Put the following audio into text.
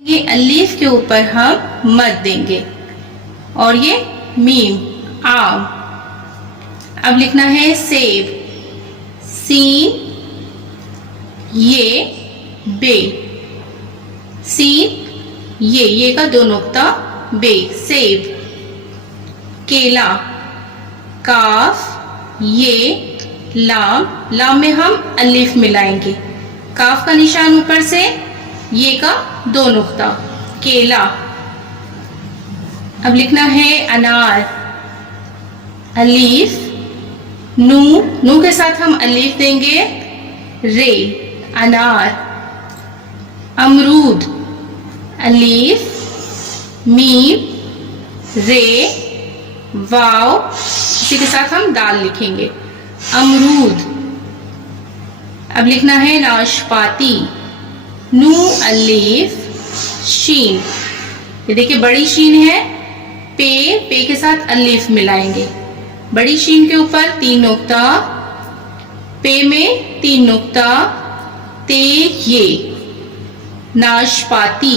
ये अलीफ के ऊपर हम मद देंगे और ये मीम आम। अब लिखना है सेब, सीन ये बे, सीन ये का दो नुक्ता बे, सेब। केला, काफ ये लाम, लाम में हम अलीफ मिलाएंगे, काफ का निशान ऊपर से, ये का दो नुक्ता, केला। अब लिखना है अनार, अलीफ नू, नू के साथ हम अलीफ देंगे रे, अनार। अमरूद, अलीफ मीम रे वाव, इसी के साथ हम दाल लिखेंगे, अमरूद। अब लिखना है नाशपाती, नू अलीफ शीन, ये देखिए बड़ी शीन है, पे के साथ अलीफ मिलाएंगे, बड़ी शीन के ऊपर तीन नुक्ता, पे में तीन नुक्ता, ते ये नाशपाती।